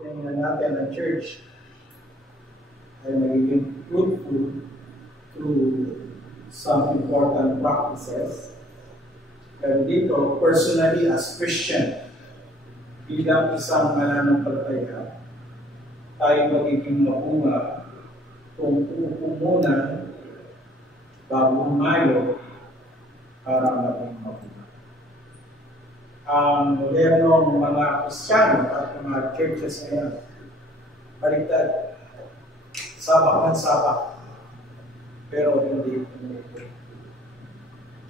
tingnan natin ang church ay magiging fruitful through some important practices. Pero dito, personally as Christian, bilang isang mananampalataya, tayo magiging mapunga kung uupo muna bago humayo para maging mapunga. Ang modernong mga Kristiyano at mga churches ngayon, baliktad, sabak ng sabak, pero hindi umupo.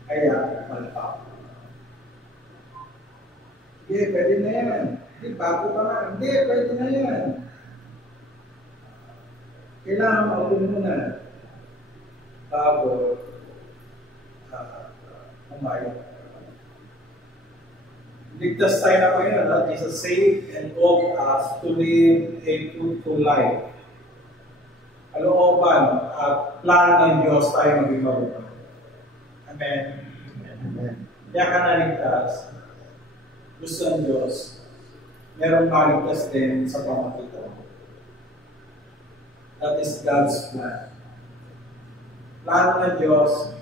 Kaya, malpa. Hindi, pwede na yan. Hindi, bago pa nga. Hindi, pwede na yan. Kailangan maupo muna bago umayo. Ligtas tayo na ngayon that Jesus saved and called us to live a fruitful life. Kalooban at plan ng Diyos tayo maging mabuti. Amen. Amen. Kaya ka naligtas, gusto ng Diyos, merong maligtas din sa pamagitan. That is God's plan. Plano ng Diyos,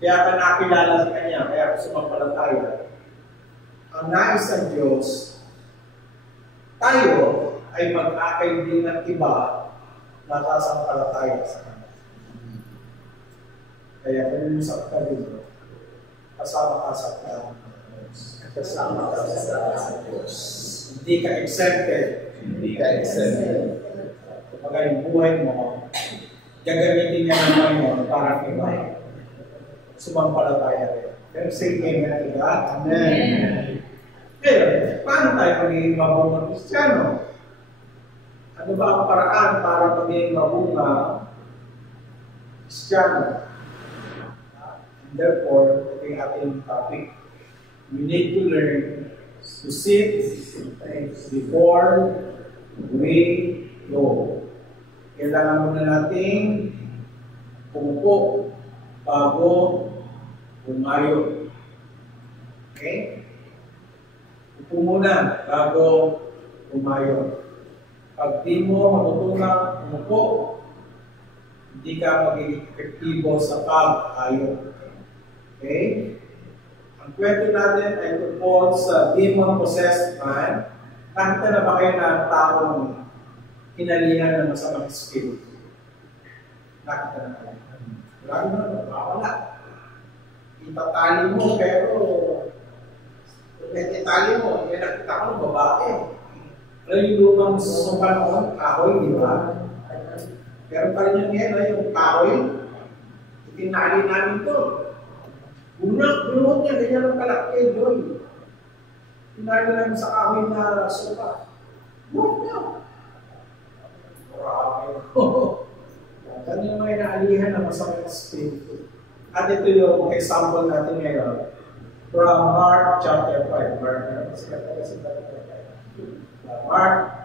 kaya ka nakilala sa Kanya, kaya ka sumampalataya. Ang nais ng Diyos, tayo ay mag-akay din ng iba na sasampalataya sa Kanya. Kaya kung usap ka dito, kasama ka sa plano ng Diyos. Kasama ka sa Diyos. Hindi ka exempted. Hindi ka exempted. Kapag yung buhay mo, gagamitin niya ng Panginoon para iba. Sumampalataya rin. Pero say amen to God. Amen. Pero, paano tayo magiging mabungang Kristiyano? Ano ba ang paraan para magiging mabungang Kristiyano? And therefore, ito yung ating topic. We need to learn to sit before we go. Kailangan muna nating pumupo bago umayo. Okay? Upo muna bago umayo. Pag di mo matutulang umupo, hindi ka magiging epektibo sa pag-ayo. Okay? Ang kwento natin ay tungkol sa demon-possessed man. Nakita na ba kayo na taong hinalihan ng masamang spirit? Nakita na kayo. Marami na, nakawala. Itatali mo, pero itali mo, may nakita ko ng babae. Pero yung lumang susukan mo, kahoy, di ba? Pero pa rin yung ngayon, yung kahoy, itinali namin ito. Bunot niya, ganyan ang kalaki, Joy. Itinali namin sa kahoy na suka. Bunot niya. Marami. Ganyan mga inaalihan ng masamang espiritu. At ito yung example natin ngayon from Mark chapter 5. Mark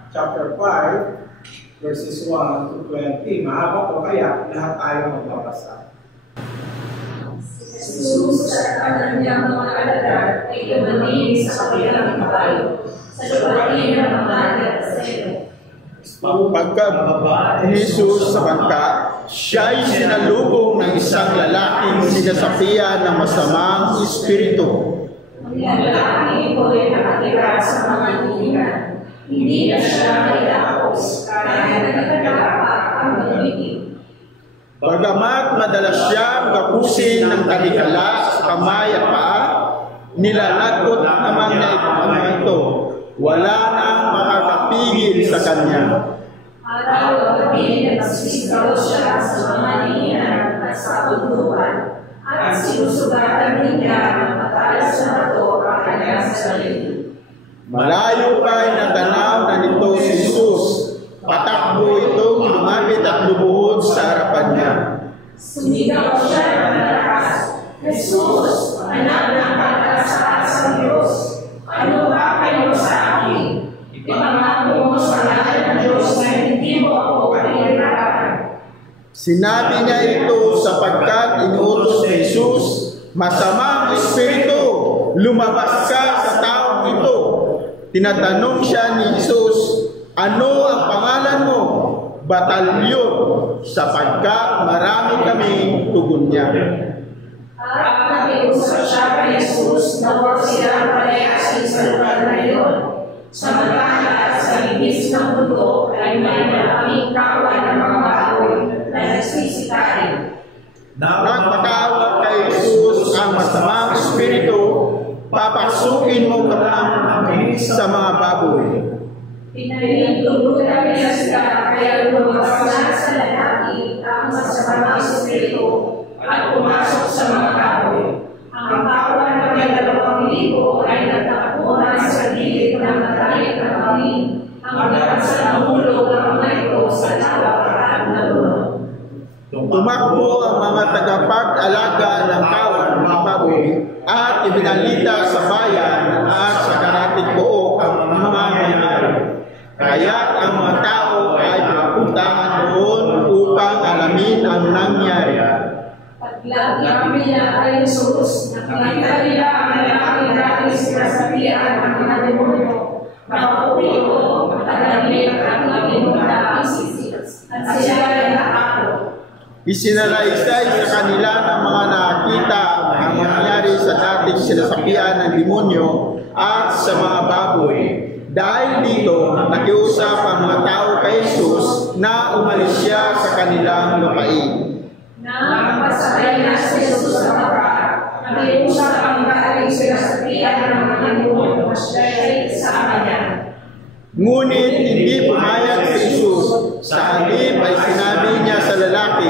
chapter 5 verses 1 to 20. Mahaba po kaya lahat tayo magbabasa. Si Jesus at ang kanyang mga alagad ay dumating sa kabilang kabayo sa lupain ng mga Gadareno. Pagkababa ni Jesus sa bangka, siya'y sinalubong ng isang lalaking sinasapian ng masamang espiritu. Ang lalaking ito ay nakatira sa mga lumigan. Hindi na siya mailakos kahit nagkakalapak ang lumitin. Bagamat madalas siyang kapusin ng talikala sa kamay at paa, nilalagot naman niya ito. Wala nang makakapigil sa kanya. Araw at gabi nagsisigaw siya sa mga niyan at sa bundukan, at sinusugatan niya ang matalas na bato ang kanyang sarili. Malayo pa inatanaw na nito si Jesus. Patakbo itong lumapit at lumuhod sa harapan niya. Sumigaw siya ng malakas, Jesus, anak ng pagkasaasang Diyos, ano ba kayo sa akin? Ipangako mo sa ngalan ng Diyos na hindi mo ako panirapan. Sinabi niya ito sapagkat inuutos ni Jesus, masamang espiritu, lumabas ka sa taong ito. Tinatanong siya ni Jesus, Ano ang pangalan mo? Batalyon, sapagkat marami kaming tugon niya. At nakiusap siya kay Jesus na huwag silang palayasin sa lugar na iyon. Samantala sa libis ng mundo ay may maraming kawan ng mga baboy na nagsisikain. Nagpakaawa kay Jesus ang masamang espiritu, papasukin mo kami sa mga baboy. Pinalilugod niya sila kaya lumabas sa lalaki ang masamang espiritu at pumasok sa mga baboy. Ang kawan ng 2,000 ay nagtatapunan sa gilid ng matalik na kami hanggang sa nahulog ang mga ito sa nawakaan na luno. Tumakbo ang mga tagapag-alaga ng kawan ng baboy at ibinalita sa bayan at sa karatig buo ang mga nangyari. Kaya ang mga tao ay pinapuntahan doon upang alamin ang nangyari. Lagi kami na ay Jesus, nakita nila ang lalaking dati sinasabihan ng mga demonyo, nakauwi ko, matagalit at naginunda ang sisis, at sila ay natakot. Isinalaysay sa kanila ng mga nakakita ang nangyari sa dating sinasabihan ng demonyo at sa mga baboy. Dahil dito, nakiusap ang mga tao kay Jesus na umalis siya sa kanilang lupain. Nang pasakay na si Jesus sa baka, nakiusap ang dating sinasabihan ng mga demonyo na siya ay isama niya. Ngunit hindi pumayag si Jesus. Sa halip ay sinabi niya sa lalaki,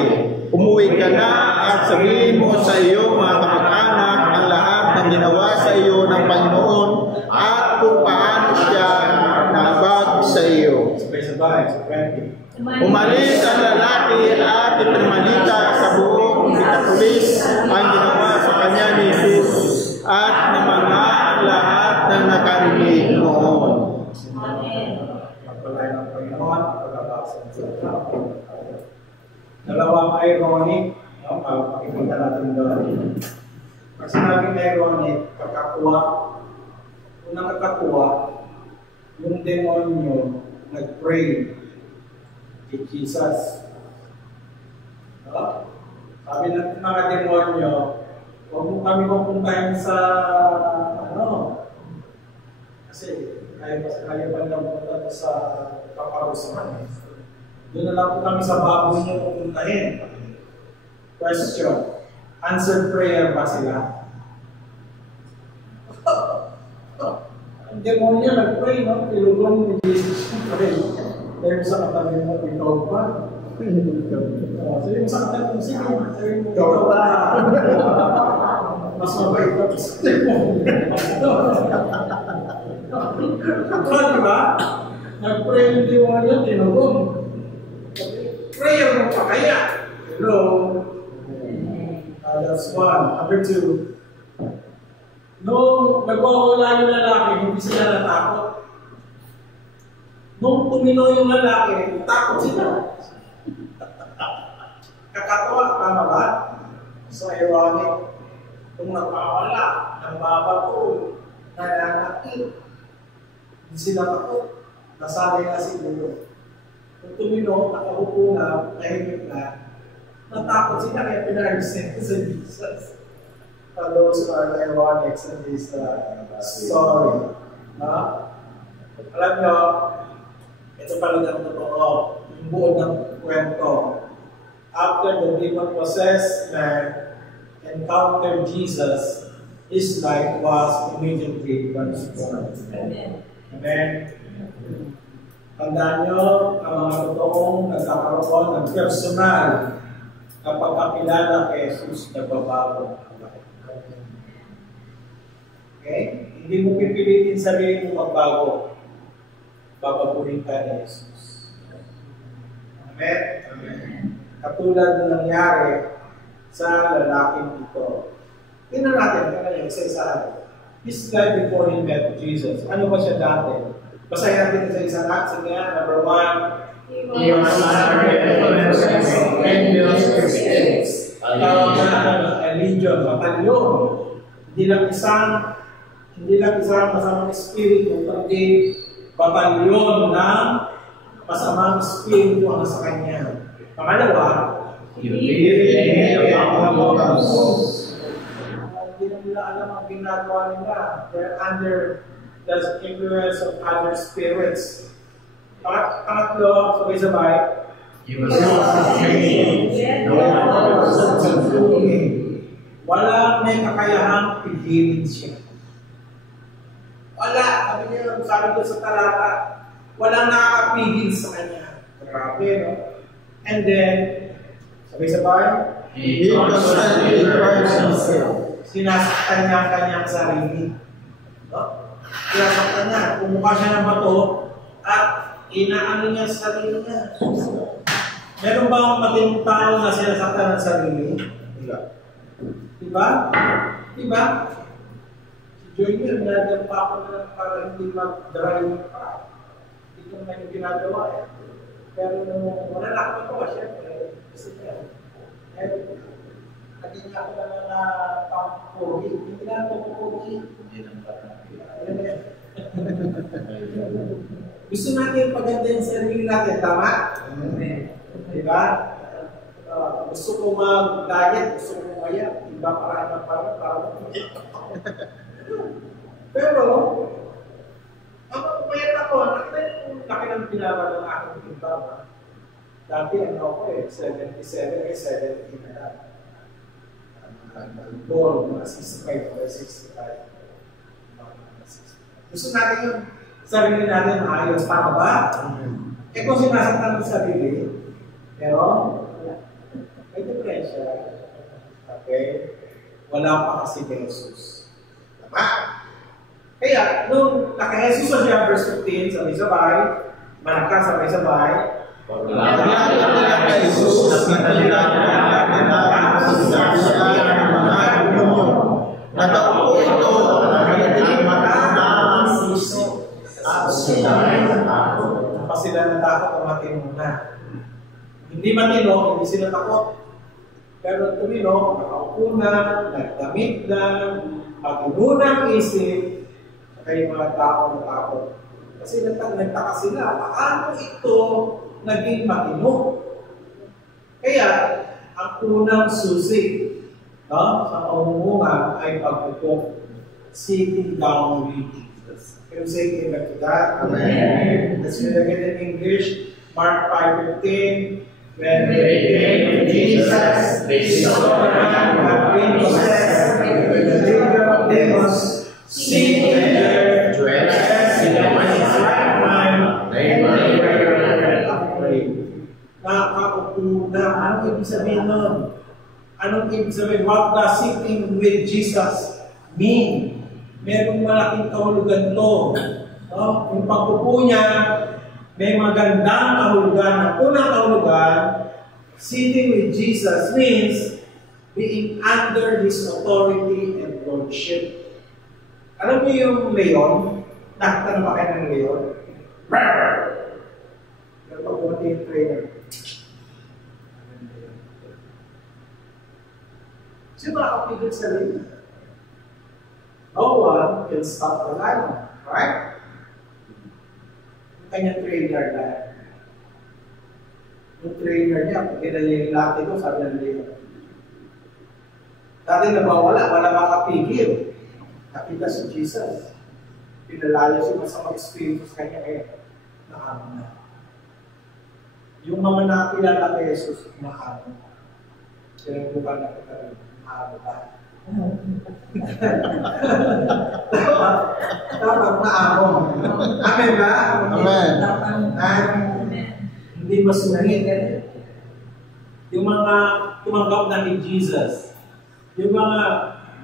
umuwi ka na at sabihin mo sa iyong mga kamag-anak ang lahat ng ginawa sa iyo ng Panginoon at kung paano siya nahabag sa iyo. Umalis ang lalaki at ipinamalita sa buong Decapolis ang ginawa sa kanya ni Jesus at ng mga lahat ng nakarinig noon. Pagpalay ng Panginoon, pagkabasa sa dalawang ironic, no? Pakikita natin doon. Pag sinabing ironic, kakakuha, unang kakakuha, yung demonyo nag-pray kay Jesus. No? Sabi ng mga demonyo, huwag mo kami pupuntahin sa, kasi kaya pa lang pupunta sa paparusahan. Doon na lang po kami sa baboy niyo pupuntahin. Question. Answered prayer ba sila? Ang demonyo nag-pray, no? Ilulong ni Jesus ng pray. Dahil sa katabi mo, ikaw ba? Sabi mo sa katabi mo, sige, sabi mo, ikaw ba? Mas mabait na sa demonyo. Diba? Nag-pray yung demonyo, tinulong. Prayer mo pa kaya? Hello? That's one. Number two. Nung nagwawala yung lalaki, hindi sila natakot. Nung tumino yung lalaki, takot sila. Kakatawa, tama ba? So ironic. Kung nagwawala, nagbabato, nananakit, hindi sila takot. Nasanay na siguro. Kung tumino, nakahupo na, nahimik na, natakot sila kaya pinag-send sa Jesus. Those are the ironics in this story. Alam nyo, ito pala ng totoo, yung buo ng kwento. After the demon-possessed man encountered Jesus, his life was immediately transformed. Amen. Tandaan nyo, ang mga totoong nagkakaroon ng personal na pagkakilala kay Jesus, nagbabago ang buhay. Okay? Hindi mo pipilitin sarili mo magbago. Babaguhin ka ni Jesus. Amen? Amen. Katulad na nangyari sa lalaking ito. Tingnan natin, kaya isa-isa. His life before he met Jesus. Ano ba siya dati? Basahin natin sa isang act. Sige nga, number one. He was under the influence of envious spirits. Tawag na legion, batalyon. Hindi lang isang masamang espiritu, kundi batalyon ng masamang espiritu ang sa kanya. Pangalawa, Hindi ang mga hindi na nila alam ang ginagawa nila. They're under the influence of other spirits. Pangatlo, sabay-sabay, walang may kakayahang pigilin siya. Wala, sabi ko sa talata, walang nakakapigil sa kanya. Grabe, no? And then, sabay-sabay, sinasaktan niya ang kanyang sarili. No? Sinasaktan niya, pumukha siya ng bato, at inaano niya sa sarili niya. Meron ba ang matinong tao na sinasaktan ng sarili? Wala. Diba? Diba? Si Joy nilagyan pa ako na para hindi mag-drive pa. Hindi ko na yung ginagawa eh. Pero nung wala na ako ito, siyempre, kasi niya. Hindi niya ako na pang-pogi. Hindi na ako pang-pogi. Gusto natin paganda yung sarili natin, tama? Diba? Gusto ko mag-diet, gusto ko maya, iba para pero, ang pagpapayat ako, nakita yung laki ng pinaba ng aking iba. Dati ano ko 77 70 na. Goal, mga 65 o 65. Gusto natin yung sarili natin maayos, tama ba? Kung sinasaktan ng sarili, pero may diferensya. Okay? Wala pa kasi kay Jesus. Tama? Kaya, nung naka-Jesus sa siya, verse 15, sabay-sabay, malakas sabay-sabay, sila natakot o matino na. Hindi matino, hindi sila takot. Pero tumino, nakaupo na, nagdamit na, matino ng isip, saka yung mga tao natakot. Kasi nagtaka sila, paano ito naging matino? Kaya, ang unang susi sa pamumuha ay pagpupok, sitting down with Jesus. Can you say amen to that? Amen. Let's read again in English. Mark 5:15. When they came to Jesus, they saw a man who had been possessed with the legion of demons, sitting there, dressed in his right mind. They were afraid. Nakakaupo na. Anong ibig sabihin nun? Anong ibig sabihin? What does sitting with Jesus mean? Merong malaking kahulugan to. No? Yung pagpupo niya, may magandang kahulugan. Ang unang kahulugan, sitting with Jesus means being under His authority and lordship. Alam niyo yung leon? Nakita na ba kayo ng leon? Pero pag buti yung trainer. Sino makakapigil sa leon? No one can stop the lion. Right? Yung kanyang trainer na. Yung trainer niya, pag ginala yung lati ko, sabi ng leon. Dati nabawala, wala makapigil. Nakita si Jesus. Pinalaya siya masamang espiritu sa kanya, nakamon na. Yung mga nakakilala kay Jesus, nakamon. Sinubukan na kita rin, nakamon tayo. Dapat naamon. Amen ba? Amen. Hindi masungit. Yung mga tumanggap na ni Jesus, yung mga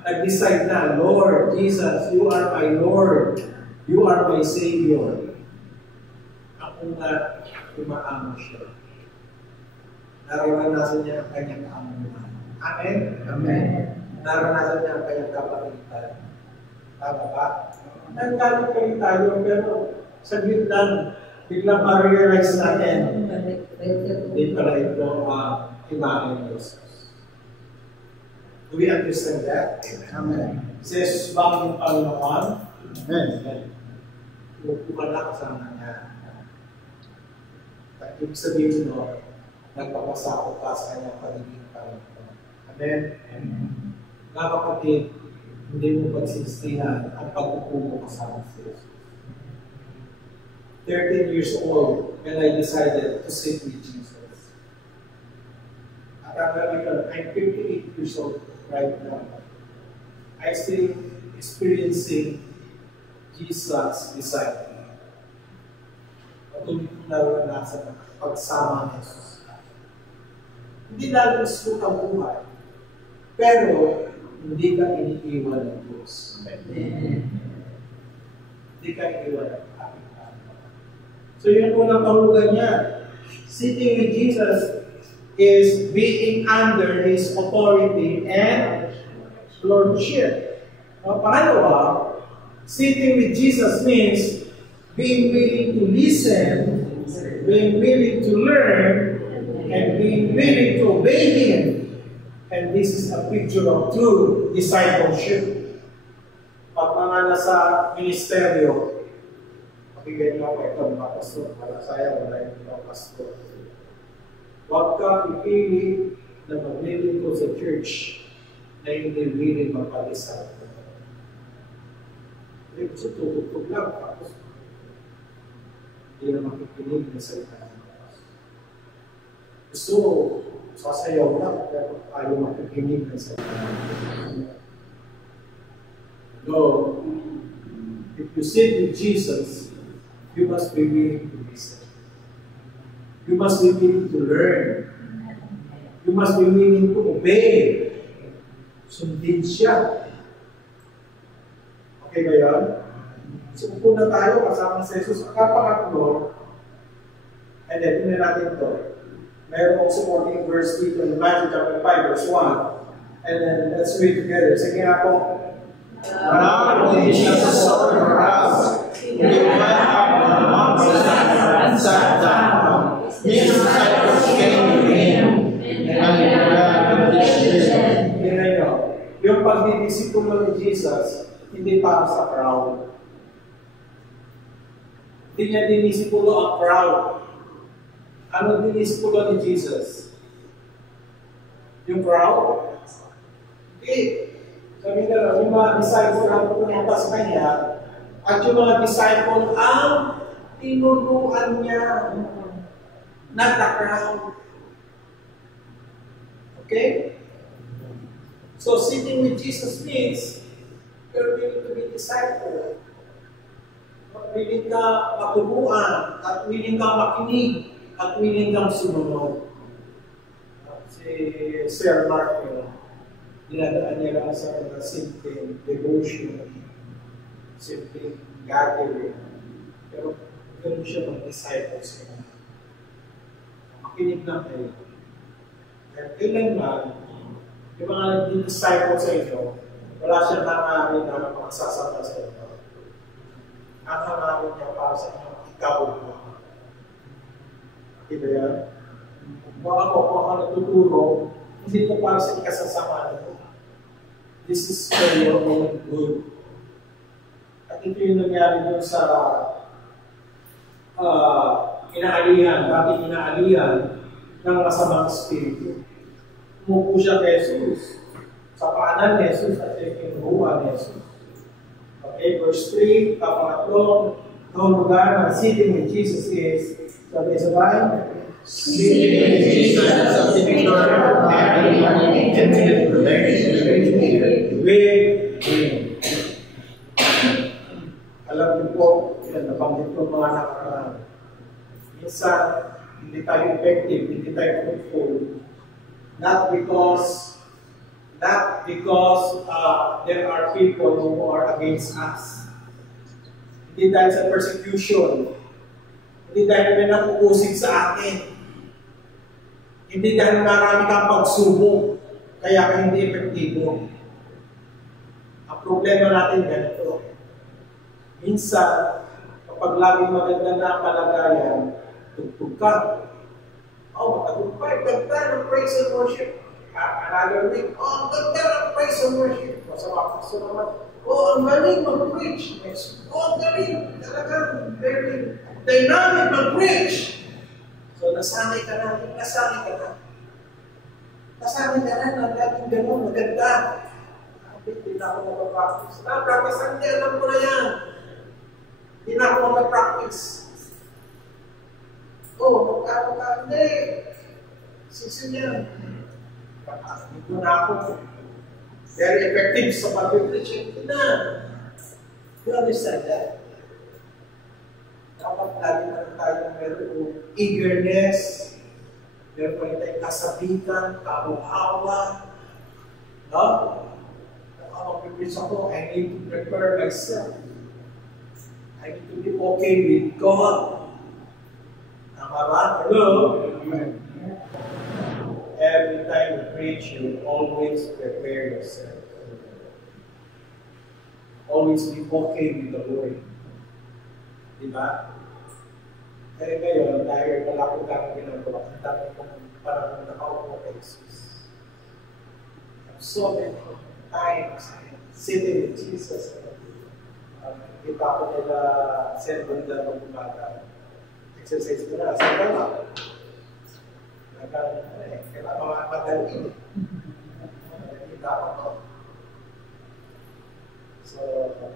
nag-decide na, Lord Jesus, you are my Lord. You are my Savior. Ako nga, tumaamo siya. Naranasan niya ang kanyang kaamuhan. Amen? Amen. Naranasan niya ang kanyang kapalitan. Tama ba? Nagkaroon kayo tayo, pero saglit lang, biglang ma-realize natin, hindi pala ito imahin ng Diyos. Do we understand that? Amen. Si Jesus ba ang Panginoon? Amen. Huwag ka na kasama niya. Ibig sabihin mo, nagpapasakot ka sa kanyang pagiging Panginoon. Amen? Mga kapatid, hindi mo pagsisihan ang pagkukumo kasama si Jesus. 13 years old when I decided to sit with Jesus. At I'm 58 years old right now. I still experiencing Jesus beside me. Patuloy kong naranasan ang pagsama ni Jesus. Hindi natin gusto ang buhay, pero hindi ka iniiwan ng Diyos. Hindi ka iniiwan ng ating Panginoon. So yun unang kahulugan niya. Sitting with Jesus is being under His authority and lordship. Pangalawa, sitting with Jesus means being willing to listen, being willing to learn, and being willing to obey Him. And this is a picture of true discipleship. Pag mga nasa ministeryo, pakinggan niyo ako ito mga pastor, para saya wala yung mga pastor. Huwag ka pipili na maglilingkod sa church na hindi willing magpag-isa. Hindi gusto tutugtog lang, tapos hindi na makikinig na salita ng Diyos. Gusto sasayaw lang, pero ayaw makikinig na salita ng Diyos. No, if you sit with Jesus, you must be willing to listen. You must be willing to learn. You must be willing to obey. Sundin siya. Okay ba yan? So, upo na tayo kasama si Jesus. Ang kapangatlo, and then, tuloy natin ito. Mayroon supporting verse dito in Matthew chapter 5, verse 1. And then, let's read together. Sige nga po. Now when Jesus saw the crowd, he went up on the mountain and sat down. His disciples came to him, and he began to teach them. Yung pagdidisipulo ni Jesus, hindi para sa crowd. Hindi niya dinisipulo ang crowd. Ano dinisipulo ni Jesus? Yung crowd? Okay. Sabi na yung mga disciples na pumunta sa kanya, at yung mga disciples ang tinuruan niya, not the crowd. Okay? So, sitting with Jesus means you're willing to be disciple. Willing ka maturuan, at willing ka makinig, at willing kang sumunod. Si Sir Mark, dinadaan niya lang sa mga simpleng devotion, simpleng gathering. Pero ganun siya mag-disciple sa mga. Makinig na kayo. Kaya kailanman, yung mga nag-disciple sa inyo, wala siyang hangarin na magsasama sa inyo. Ang hangarin niya para sa inyo, ikaw mo. Diba yan? Kung ako natuturo, hindi ko para sa ikasasama nito. This is for your own good. At ito yung nangyari doon sa inaalihan, dating inaalihan ng masamang espiritu. Umupo siya kay Jesus. Sa paanan ni Jesus at kinuha ni Jesus. Okay, verse 3, kapangatlong lugar na sitting with Jesus is, sabay-sabay, Sitting with Jesus as a picture of having an intimate relationship with Him. Alam niyo po, nabanggit ko mga nakaraan. Minsan, hindi tayo effective, hindi tayo fruitful. Not because there are people who are against us. Hindi dahil sa persecution. Hindi dahil may nakukusig sa atin. Hindi dahil marami kang pagsubok, kaya ka hindi epektibo. Ang problema natin ganito. Minsan, kapag laging maganda na ang kalagayan, tugtog ka. Oh, matagupay, ganda ng praise and worship. Another week, oh, ganda ng praise and worship. Masama ka naman. Oh, ang galing mag-preach. Oh, ang galing. Talagang very dynamic mag-preach. So nasanay ka na. Nasanay ka na. Nasanay ka na na laging gano'n, maganda. Hindi na ako mag-practice. Practice ang alam ko na yan. Hindi na ako mag-practice. Magkano ka? Hindi. Sisin yan. Hindi na ako. Very effective sa pag-preaching. Hindi na. You understand that? Dapat lagi na tayo meron eagerness, meron pa rin tayong kasabitan, kahawa. No? Mag-preach ako, I need to prepare myself. I need to be okay with God. Tama ba? Hello? Amen. Every time you preach, you always prepare yourself. Always be okay with the Lord. Diba? Kaya ngayon, dahil wala akong kang ginagawa, ang dami kong parang nakaupo kay Jesus. So many times, sitting with Jesus. Kita ko nila segunda ng umaga. Exercise ko na, sa kama. Kailangan mamadali. Kita ko. So,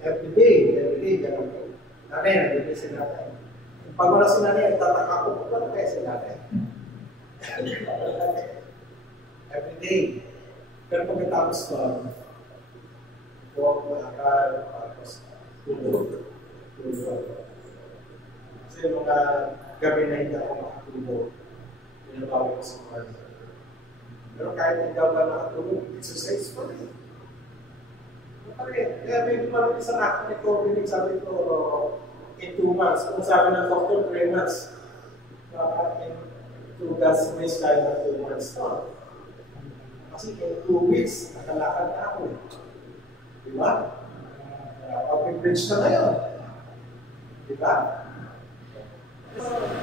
every day, gano'n ko. Nanay, nandito si nanay. Pag wala si nanay, tataka ko, wala kaya si nanay. Every day. Pero pagkatapos ko, huwag makakal, tapos tulog. Kasi mga gabi na hindi ako makatulog, pinabawin ko sa kwarto. Pero kahit hindi ako nakatulog, exercise pa rin. Kaya may dumalang isang akin ni COVID, sabi ko, in 2 months. Kung sabi ng doctor, 3 months. In 2 months, may style na 2 months to. Kasi in 2 weeks, nakalakad na ako. Diba? Pag-bridge na ngayon. Diba?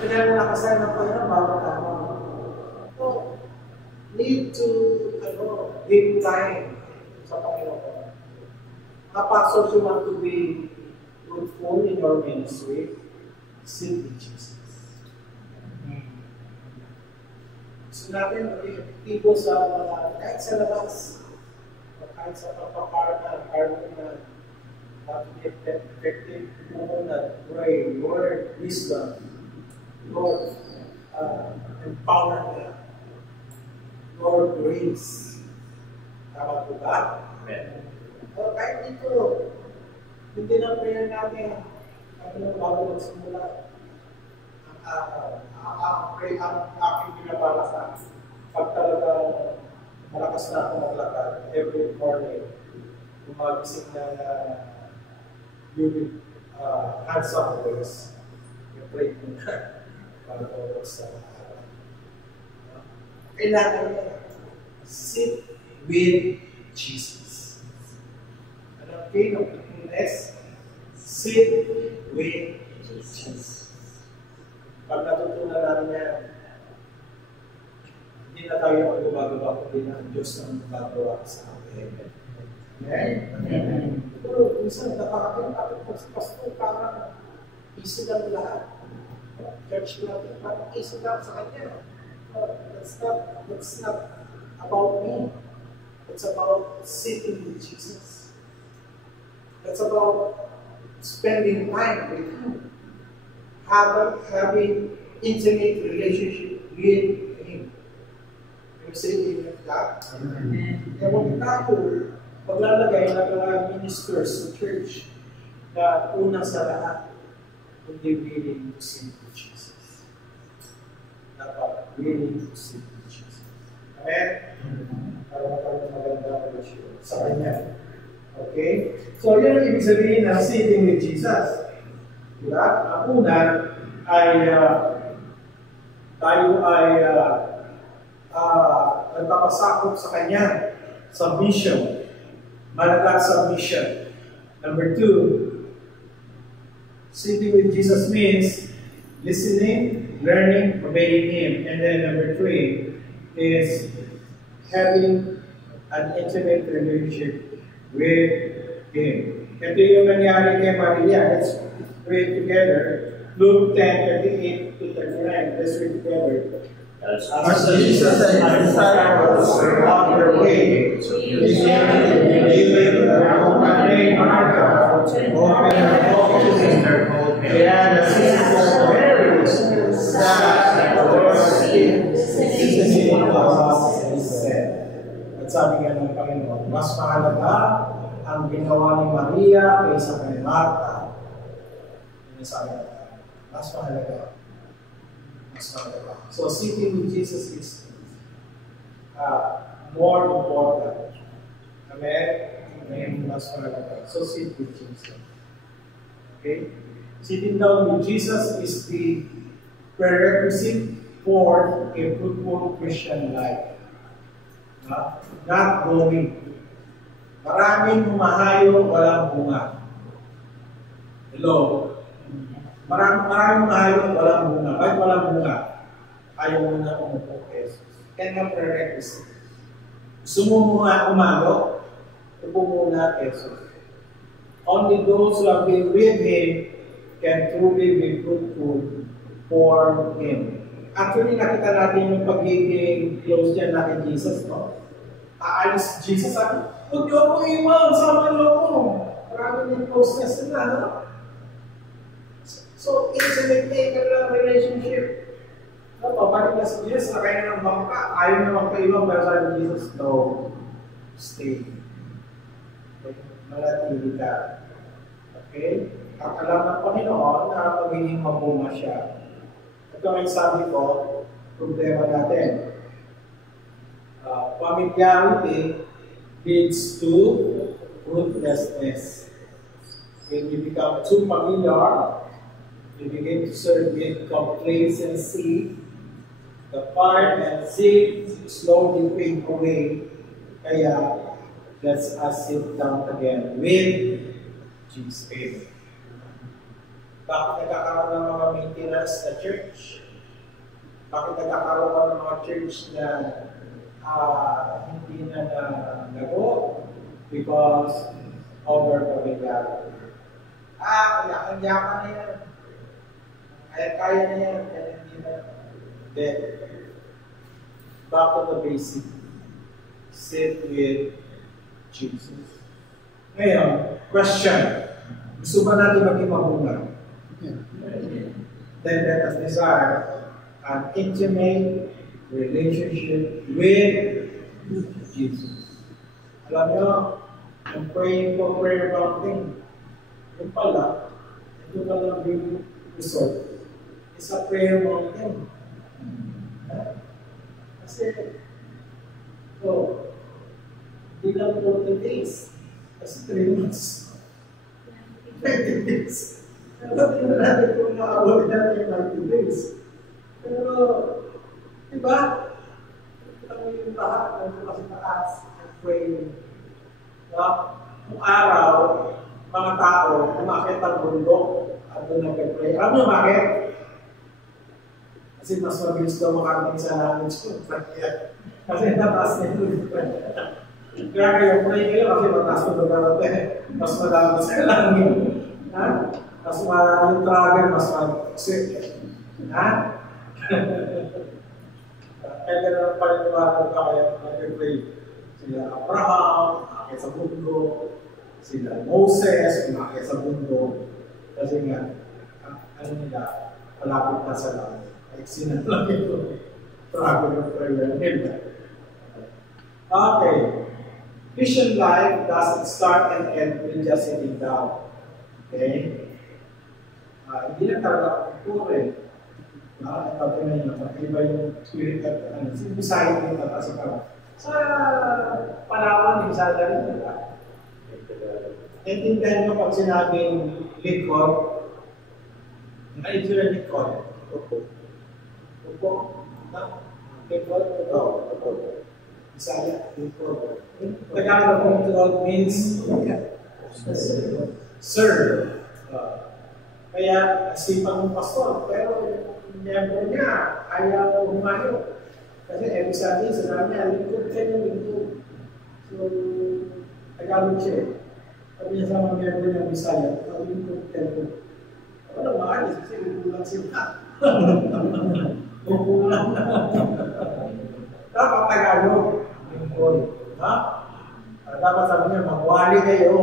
Kaya nakasaya ng Panginoon, bago tama. So, need to give time sa Panginoon. Pastors, you want to be fruitful in your ministry, sit with Jesus. Gusto natin maging epektibo sa kahit sa labas, kahit sa pagpaparaan, not to be effective, pray, Lord, wisdom, Lord, empowerment, Lord, grace. Tama po ba? Amen. Kahit dito, hindi na prayer natin, bago magsimula, ang aking pinabalasan, pag talagang malakas na ako maglakad every morning, umagising na yung hands up voice, yung pray ko na, para ko sa kailangan mo, sit with Jesus. King of the Kingdom, sit with Jesus. Pag natutunan natin yan, hindi na tayo ang gumagawa, kundi na ang Diyos ang gumagawa sa atin. Amen? Pero minsan nakakakin natin kung si Pastor, parang easy lang lahat. Church natin, parang easy lang sa kanya. That's not about me. It's about sitting with Jesus. It's about spending time with Him, having intimate relationship with Him. You say amen to that? Kaya huwag tayo maglalagay ng mga ministers sa church na una sa lahat, hindi willing to sit with Jesus. Dapat willing to sit with Jesus. Amen? Para magkaroon magandang relasyon sa Kanya. Okay? So, yun ang ibig sabihin ng sitting with Jesus. Diba? Ang una ay tayo ay nagpapasakop sa Kanya. Submission. Malagat submission. Number 2, sitting with Jesus means listening, learning, obeying Him. And then number 3 is having an intimate relationship with Him. Ito yung nangyari kay Maria. Let's read together. Luke 10:38 to 39. Let's read together. As Jesus and his disciples were on their way, he given a woman named Martha, opened her home to her. They had a sister Mary, that the Lord's feet, sitting on his head. At sabi nga ng Panginoon, mas mahalaga ang ginawa ni Maria kaysa kay Martha. Yun ang sabi natin. Mas mahalaga. So sitting with Jesus is more important. Amen? Amen. Mas mahalaga. So sit with Jesus. Okay? Sitting down with Jesus is the prerequisite for a fruitful Christian life. Not growing. Maraming humahayo, walang bunga. Hello? Maraming humahayo, walang bunga. Bakit walang bunga? Ayaw mo na umupo kay Jesus. Yan ang prerequisite. Gusto mo muna umago, upo muna kay Jesus. Only those who have been with Him can truly be fruitful for Him. Actually, nakita natin yung pagiging close niya natin Jesus, no? Aalis Jesus, sabi, huwag niyo ako iwan, sama niyo ako. Marami yung closeness nila, no? So, it's a maintainer relationship. No, pabalik na si Jesus, nakaya na ng bangka, ayaw na magpaiwan, pero sabi ni Jesus, no, stay. Okay? Manatili ka. Okay? At alam ng Panginoon na magiging mabunga siya. Ito ang sabi ko, problema natin. Familiarity leads to rootlessness. When you become too familiar, you begin to serve with complacency. The fire and zeal slowly fade away. Kaya, let's us sit down again with Jesus. Bakit nagkakaroon ng mga maintenance na church? Bakit nagkakaroon ng mga church na hindi na nalago? Because over-familiarity. Yakan na yan. Kaya na yan. Kaya hindi na. Then, back to the basic. Sit with Jesus. Ngayon, question. Gusto ba natin maging mabunga? Then let us desire an intimate relationship with Jesus. Alam nyo, yung praying for prayer mountain, yung pala, ito palang yung result, is a prayer mountain. Kasi, hindi lang 40 days, kasi 3 months. 20 days. Alam nyo natin kung makawag natin 90 days. Pero, diba? Alam mo yung lahat ng kasi taas at praying. Kung araw, mga tao, umakit ang bundok at doon nag-pray. Alam nyo bakit? Kasi mas mabilis daw makarating sa namin school. Kasi nataas na yung kaya kayo pray kayo kasi mataas na doon mas madami sa langit. Mas yung travel, mas mag-sweet. Kaya gano'n ang paniniwala ka kaya nag-pray. Sila Abraham, akit sa mundo. Sila Moses, akit sa mundo. Kasi nga, ano nila, palapit na sa langit. Ay sinalang ito. Travel ng prayer nila. Okay. Christian life doesn't start and end with just sitting down. Okay? Hindi na talaga puro eh. Pati na yun, iba yung spirit at sinisahin din at asikaw. Sa Palawan, yung sa rin nila. Naintindihan nyo pag sinabing likod, na-ito na likod. Upo. Upo? Likod? Upo. Isaya, likod. Tagalog ng likod means serve. Kaya, sipang ng pastor, pero yung member niya, ayaw humayo. Kasi every Sunday, sinabi niya, lingkod kayo, lingkod. So, Tagalog siya. Sabi niya sa mga member niya, Bisaya, lingkod kayo. Wala maalis, kasi lingkod lang sila. Dapat Tagalog. Ha? Dapat sabi niya, magwali kayo.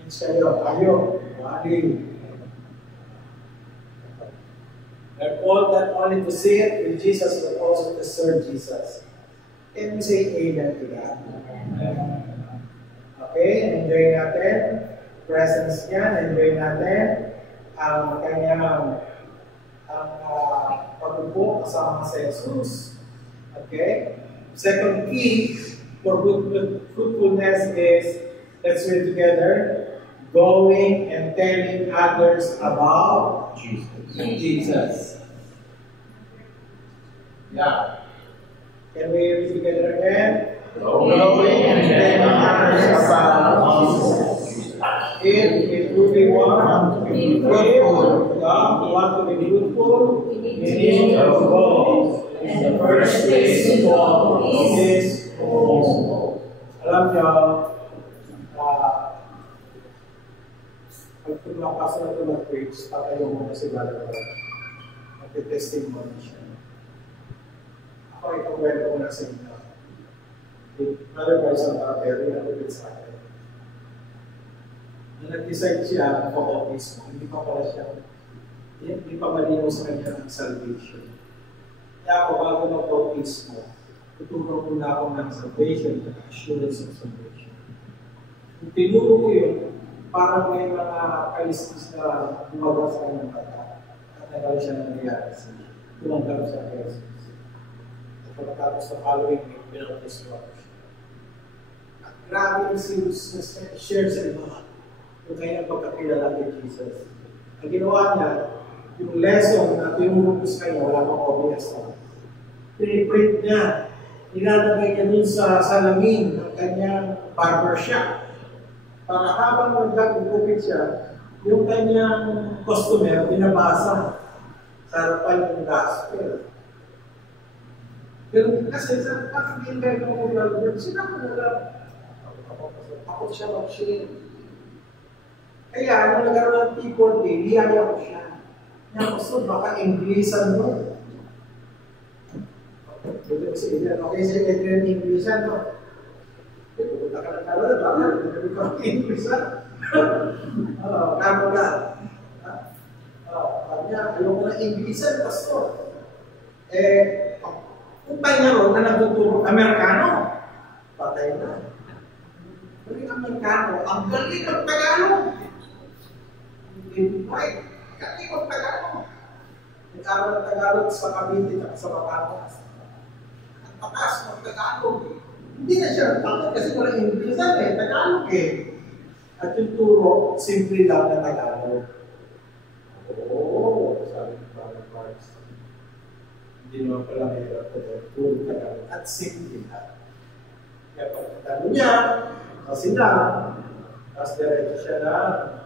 Means kayo, wali. They're all that only to see it with Jesus, but also to serve Jesus. Can we say amen to that? Okay, enjoy natin presence niya, enjoy natin ang kanyang pag-upo kasama sa Jesus. Okay? Second key for fruitfulness is, let's read together, going and telling others about Jesus. Yeah. Can we read together again? Going and telling others about Jesus. If we want to be fruitful, we need to go. And the first place to go is home. Alam niyo, pag tumakas na ito mag-preach, patayo mo na si Balabar. Mag-testimony siya. Ako ikakwento ko na sa inyo. Another person out there, we have to get started. Nung nag-decide siya, mag-office mo, hindi pa pala siya, hindi pa malinaw sa kanya ang salvation. Kaya ako, bago mag-office mo, tuturo ko na ako ng salvation, ng assurance of salvation. Kung tinuro ko yun, parang may mga kalistis na bumaga sa kanyang bata. At nagal siya nangyayari sa siya. Tumanggap siya kay Jesus. At pagkatapos sa following week, binautis ko ako siya. At grabe yung share sa iba yung kanyang pagkakilala kay Jesus. Ang ginawa niya, yung lesson na tinuro ko sa kanya, wala pang obvious na. Piniprint niya, nilalagay niya dun sa salamin ng kanyang barbershop. Para habang nagkakupit siya, yung kanyang customer, binabasa sa harapan yung gospel. Pero kasi sa pagiging kayo ng mga sinabi mo lang, ako siya mag-share. Kaya, nung nagkaroon ng T40, niyaya ko siya. Niya gusto, baka Inglesan mo. Okay, siya Adrian Inglesan mo. Pupunta ka ng Canada, baka nagkaroon ka ng Inglesan. Kamo ka. Kanya, ayaw ko ng Inglesan, pastor. Kung tayo na ron na nagtuturo, Amerikano, patay na. Galing Amerikano, ang galing ng Tagalog. Right. Galing ng Tagalog. Nag-aral ng Tagalog sa Cavite at sa Batangas. Ang takas ng Tagalog. Hindi na siya bakit kasi wala Inglesan Tagalog At yung turo, simple lang na Tagalog. Sabi ng Brother Marks. Hindi naman pala mahirap ko dahil puro Tagalog at simple lang. Kaya pagkatalo niya, kasi lang, tapos diretso siya ng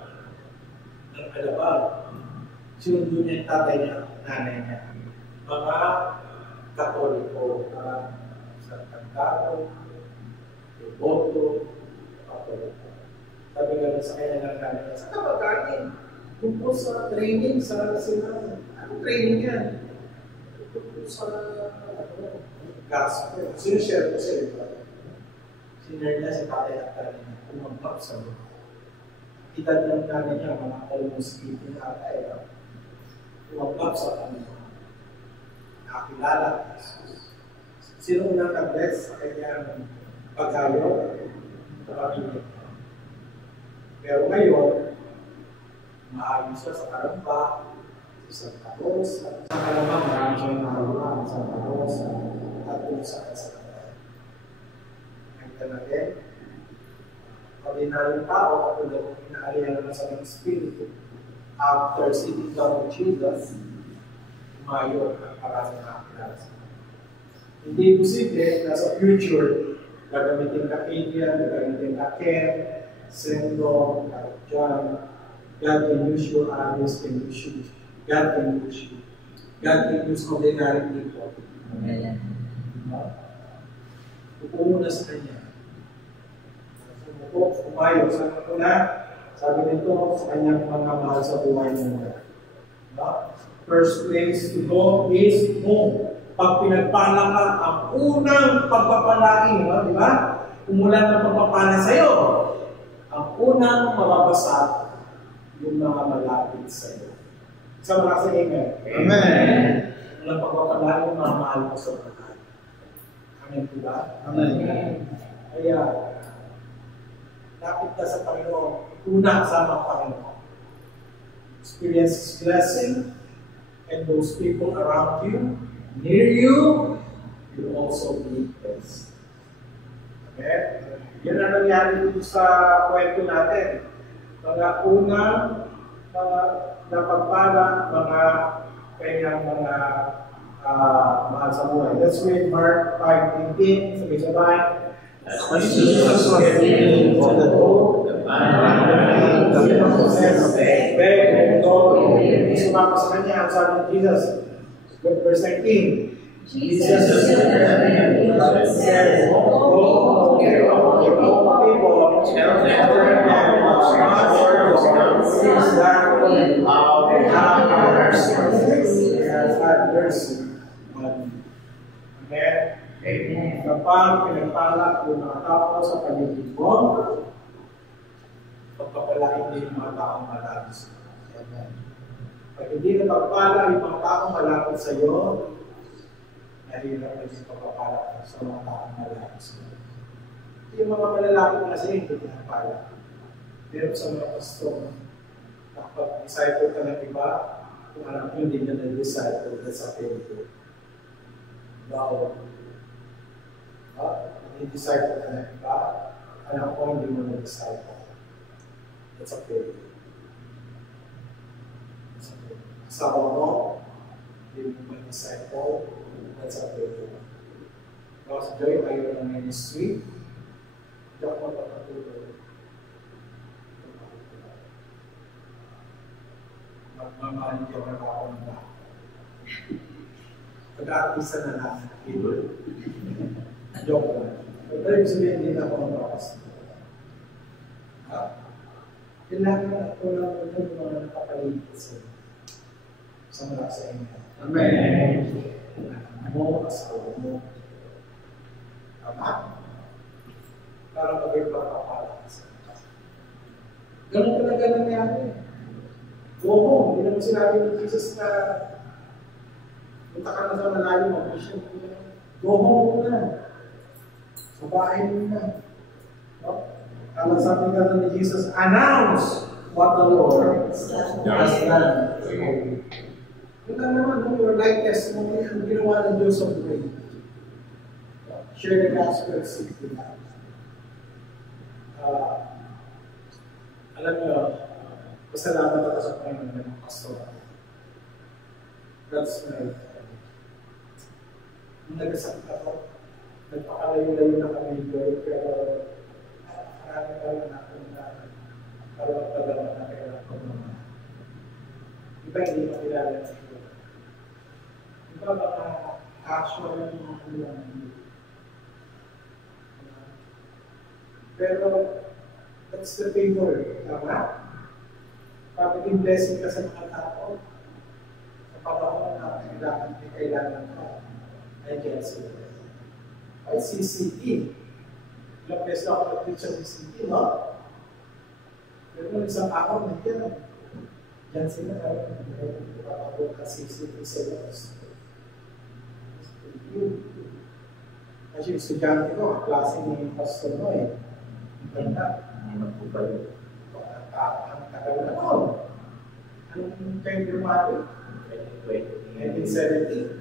alabang. Sinundo niya yung tatay niya, nanay niya. Mga Katoliko, sa Kantaro, Boto, Katoliko. Sabi nga sa kanya ng nanay niya, saan ka ba galing? Tungkol sa training, sa sinabi. Anong training yan? Tungkol sa gospel. Sinishare ko sa iba. Sinare niya si tatay at tatay niya. Kumambak sa mga. Edad ng nanay niya, mga almost 18 na ata kumambak sa kanya. Nakakilala. Sino unang nag-bless sa kanyang paghayo? Kapatid. Pero ngayon, maayos siya sa Karamba, sa Santa Rosa. Sa Karamba, marami siyang nakaluhan sa Santa Rosa at kung saan sa Karamba. Hanggang natin, ordinaryong tao, katulad ng inaalihan naman sa mga Espiritu, after sitting down with Jesus, umayo ang parang nakakilala sa kanya. Hindi posible na sa future, gagamitin ka Indian, gagamitin ka Ken, Sendo, John, God can use you, others can use you, God can use you. God can use ordinary people. Upo mo na sa kanya. Umayo, saan ko na? Sabi nito, sa kanyang mga mahal sa buhay mo. First place to go is home. Pag pinagpala ka, ang unang pagpapalain, di ba? Umulan ng pagpapala sa'yo. Ang unang mababasa, yung mga malapit sa'yo. Isang mga sa amen. Amen. Unang pagpapala yung mga mahal ko sa buhay. Amen, di ba? Amen. Kaya, lapit ka sa Panginoon, una kasama ang Panginoon. Experience His blessing, and those people around you, near you, will also be blessed. Okay? Yan ang nangyari dito sa kwento natin. Mga unang mga napagpala, mga kanyang mga mahal sa buhay. Let's read Mark 5:18, sabay-sabay. When Jesus was getting to the boat, the man sumama sa kanya, ang sabi ni Jesus, verse 19, Jesus said, "Go, people, tell them Amen. Kapag pinagpala yung mga tao sa paligid mo, pagpapalain din yung mga taong malapit sa iyo. Pag hindi napagpala yung mga taong malapit sa iyo, nahirap na yung pagpapala sa mga taong malapit sa iyo. Yung mga malalapit kasi hindi pinagpala. Meron sa mga pastor, kapag disciple ka ng iba, kung alam nyo hindi na nag-disciple, that's a failure. Wow. Disciple ka na iba, alam ko hindi mo na-disciple. That's a failure. Asawa mo, hindi mo ma-disciple, that's a failure. Because Joy, ayaw ng ministry, hindi ako magpapatuloy. Magmamahalin ka na ako ng lahat. Pag-aartista na lang, joke lang. Pero ibig sabihin, hindi na ako magpapasta. Kailangan ako lang yung mga nakapaligid sa mga sa inyo. Amen. Mo, asawa mo. Tama? Para magpapapala sa inyo. Ganun talaga nangyari. Go home. Hindi naman sinabi ni Jesus na punta ka na sa malayo, mag-mission mo na. Go home na. Sa bahay mo na. No? Kala sabi nga ni Jesus, announce what the Lord has done. Yun lang naman, your life testimony, ang ginawa ng Diyos of grace. Share the gospel, seek the life. Alam nyo, pasalamat ako sa Panginoon ng pastor. That's my nung nagasakit ako, nagpakalayo-layo na kami doon, pero marami natin na karapag-tagal na kailangan ko naman. Iba hindi makilala na ito. Iba mga actual na mga kulang. Pero, that's the favor. Tama? Pag blessing ka sa mga tao, sa panahon na kailangan ka, I can see that. Ay, CCT. Ilang beses na ako nag-preach sa CCT, no? Pero nung isang araw, nandiyan. Diyan sila, nakapagod ka CCT sa Diyos. Kasi yung estudyante ko, ang klase ni Pastor Noy, ang ganda. Ang tagal na noon. Anong kayo lumari? 1970.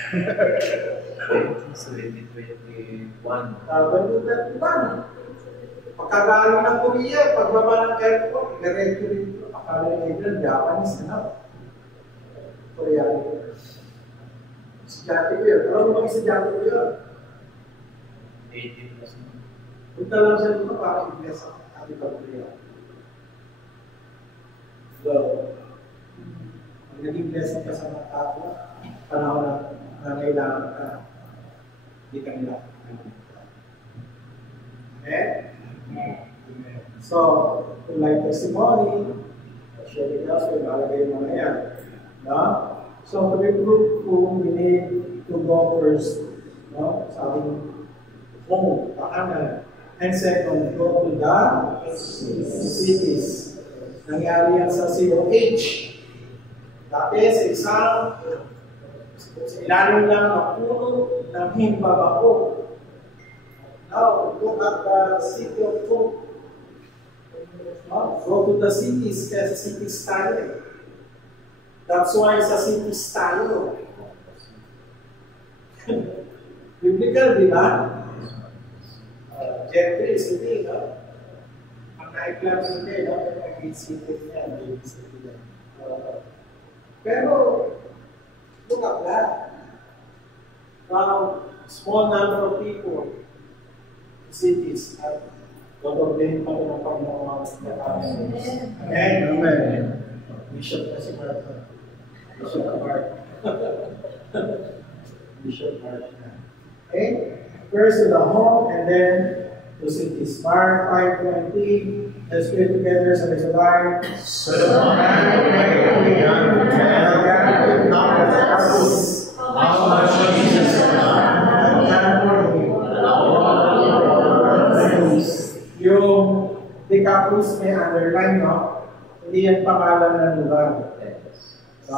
2021. Pagkagaling ng Korea, pagbaba ng airport, diretso rito. Akala yung England, Japanese na. Koreano. Estudyante ko yun. Alam mo bang estudyante ko yun? 18 plus na. Punta lang siya dito para i-bless ang ating Korea. So, pag naging blessing ka sa mga tao, panahon na kailangan ka, hindi ka nila. Okay? So, kung like testimony, share the gospel, malagay mo na yan. No? So to be fruitful, we need to go first, no? Sa ating home, tahanan. And second, go to the cities. Nangyari yan sa COH. Dati sa isang ilalim lang na puno ng himbabako. Now, look at the city of Hope. Go to the cities, kasi cities tayo. That's why sa cities tayo. Biblical, di ba? Jeffrey, city, no? Ang naiklam hindi, no? Naging city niya, naging city niya. Pero, look at that. From small number of people, cities, at gagawin pa rin ang Panginoon. Amen. Amen. Bishop na si Mark. Bishop Mark. Bishop Mark na. Okay? First to the home and then to cities. Mark 5:20. Let's pray together sa Lord. How much Jesus yung Decapolis may underline, no? Hindi yan pangalan ng lugar. So,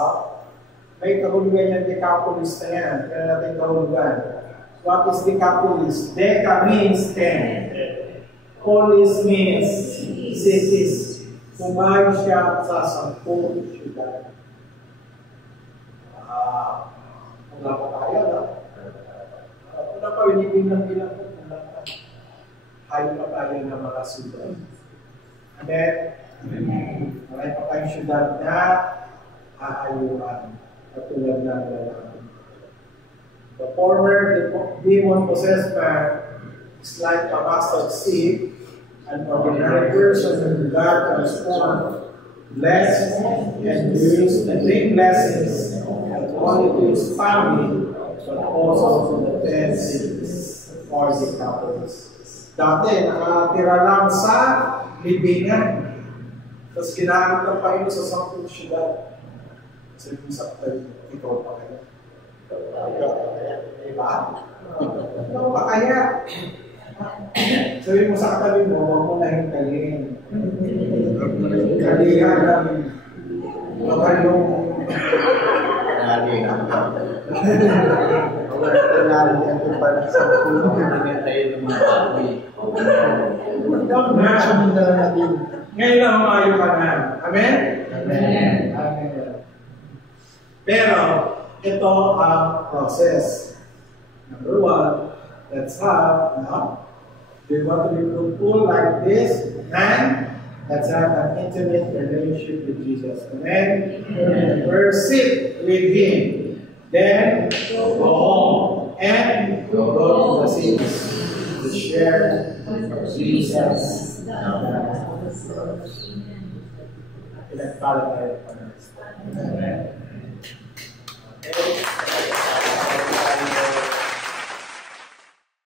may kahulugan yung Decapolis na yan. Kaya natin kahulugan. What is Decapolis? Deca means 10. Polis means cities. Kumain siya sa 10 syudad. Wala pa tayo, no? Wala pa, winipin lang bilang po. Hayo pa tayo ng mga syudad. Amen? Marami pa tayong syudad na aayuan. Katulad na lalaki. The former demon-possessed man is like a mustard seed, an ordinary person whom God transformed, blessed, and used and bring blessings not only to his family, but also to the 10 cities or the Decapolis. Dati, nakatira lang sa libingan. Tapos ginamit ng Panginoon sa 10 syudad. Kasi kung sakta, ikaw pa kaya. Diba? Ikaw pa kaya. Sabi mo sa katabi mo, huwag mo na hintayin. Kalihan namin. Makalong. Nalihan ko pala sa puno na tayo ng mga baboy. Ngayon lang umayo ka na. Amen? Amen. Pero, ito ang process. Number 1, let's have, do you want to be fruitful like this? And let's have an intimate relationship with Jesus. Amen? Amen. First, sit with Him. Then, go home and go to the cities to share Jesus. Pinagpala tayo. Amen.